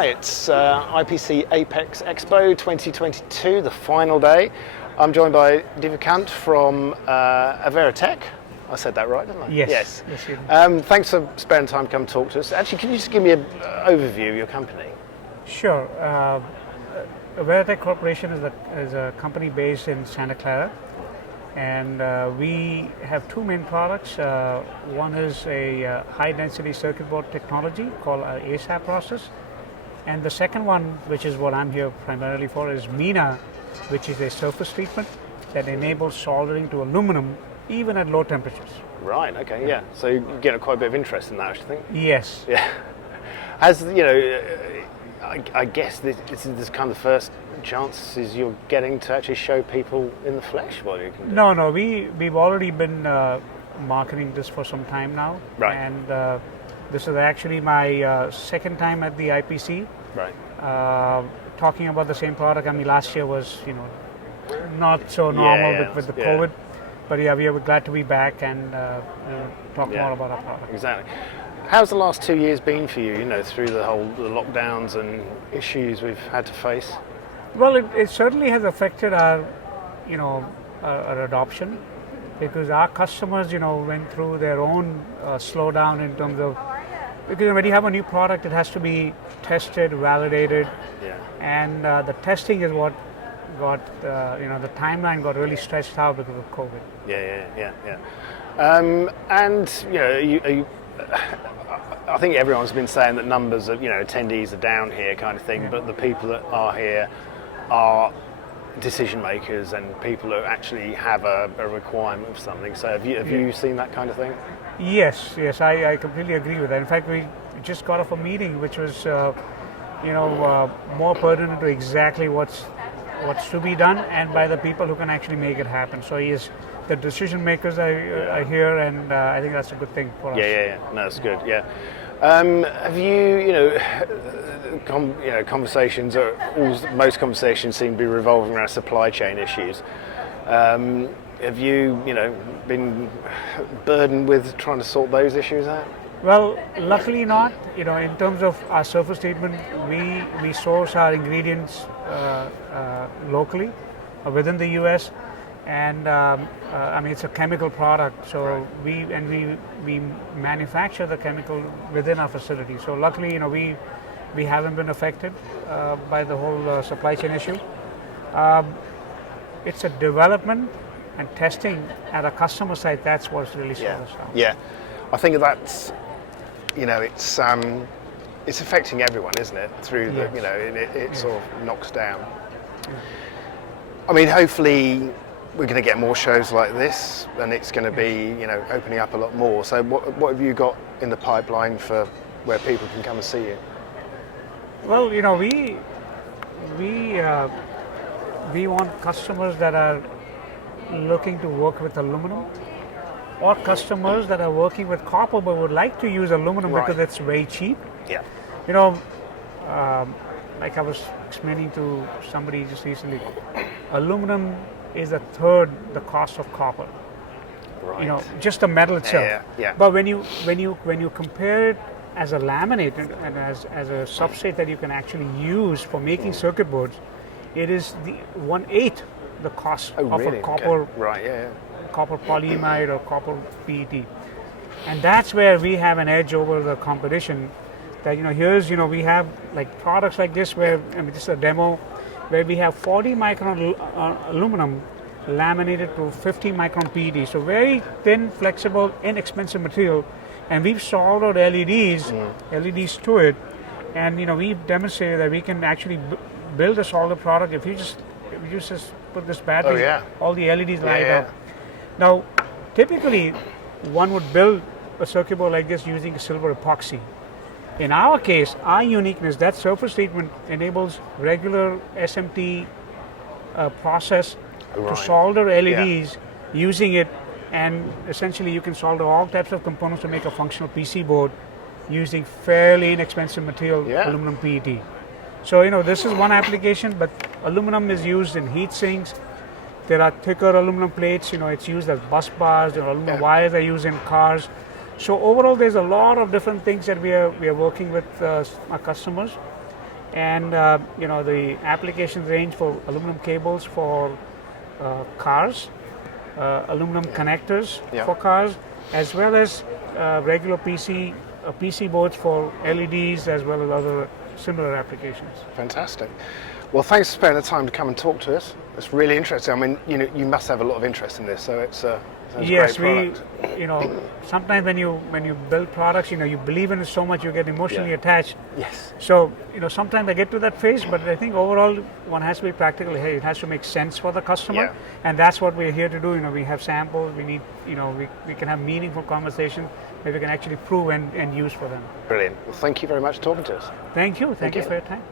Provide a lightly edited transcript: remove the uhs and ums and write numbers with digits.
Hi, it's IPC Apex Expo 2022, the final day. I'm joined by Divyakant from Averatek. I said that right, didn't I? Yes. Yes, you did. Thanks for sparing time to come talk to us. Actually, can you just give me an overview of your company? Sure. Averatek Corporation is a company based in Santa Clara, and we have two main products. One is a high-density circuit board technology called our ASAP process, and the second one, which is what I'm here primarily for, is MENA, which is a surface treatment that enables soldering to aluminum even at low temperatures. Right. Okay. Yeah. So you get quite a bit of interest in that, I think. Yes. Yeah. As you know, I guess this is kind of the first chances you're getting to actually show people in the flesh what you can do. No. We've already been marketing this for some time now, Right. And this is actually my second time at the IPC. Right. Talking about the same product. I mean, last year was not so normal with the COVID, but yeah, we are glad to be back and talk more about our product. Exactly. How's the last 2 years been for you? Through the lockdowns and issues we've had to face. Well, it certainly has affected our our adoption, because our customers went through their own slowdown in terms of, because when you have a new product, it has to be tested, validated, and the testing is what got the timeline got really stretched out because of COVID. And I think everyone's been saying that numbers of attendees are down here, kind of thing. But the people that are here are decision makers and people who actually have a requirement for something. So have you seen that kind of thing? Yes, I completely agree with that. In fact, we just got off a meeting which was more pertinent to exactly what's to be done, and by the people who can actually make it happen. So yes, the decision makers are here, and I think that's a good thing for us. Yeah. No, that's good. Yeah. Have you, conversations most conversations seem to be revolving around supply chain issues. Have you, been burdened with trying to sort those issues out? Well, luckily not. In terms of our surface treatment, we source our ingredients locally within the U.S. and I mean, it's a chemical product, so we manufacture the chemical within our facility. So luckily, we haven't been affected by the whole supply chain issue. It's a development and testing at a customer site. That's what's really slowed us down. Yeah, I think that's it's affecting everyone, isn't it? Through the it sort of knocks down. I mean, hopefully we're going to get more shows like this, and it's going to be opening up a lot more. So what have you got in the pipeline for where people can come and see you? Well, we want customers that are looking to work with aluminum, or customers that are working with copper but would like to use aluminum because it's very cheap. Yeah. Like I was explaining to somebody just recently, aluminum is a third the cost of copper. Right. Just the metal itself. Yeah. But when you compare it as a laminate and as a substrate that you can actually use for making circuit boards, it is the 1/8 the cost of a copper. Okay. Right. Copper polyimide or copper PET, and that's where we have an edge over the competition. That we have like products like this where this is a demo where we have 40 micron aluminum laminated to 50 micron PET, so very thin, flexible, inexpensive material, and we've soldered LEDs to it, and we've demonstrated that we can actually build a solder product if you just put this battery, all the LEDs light up. Now, typically, one would build a circuit board like this using silver epoxy. In our case, our uniqueness, that surface treatment enables regular SMT process to solder LEDs using it, and essentially you can solder all types of components to make a functional PC board using fairly inexpensive material, aluminum PET. So, this is one application, but aluminum is used in heat sinks. There are thicker aluminum plates, it's used as bus bars, aluminum wires are used in cars. So overall, there's a lot of different things that we are working with our customers. and the application range for aluminum cables for cars, aluminum connectors Yeah. for cars, as well as regular PC boards for LEDs, as well as other similar applications. Fantastic. Well, thanks for spending the time to come and talk to us. It's really interesting. I mean, you must have a lot of interest in this, so it's Yes, a great product. Sometimes when you build products, you believe in it so much, you get emotionally attached. Yes. So, sometimes I get to that phase, but I think overall one has to be practical. Hey, it has to make sense for the customer, Yeah. and that's what we're here to do. We have samples. We need, we can have meaningful conversations that we can actually prove and use for them. Brilliant. Well, thank you very much for talking to us. Thank you. Thank you you. for your time.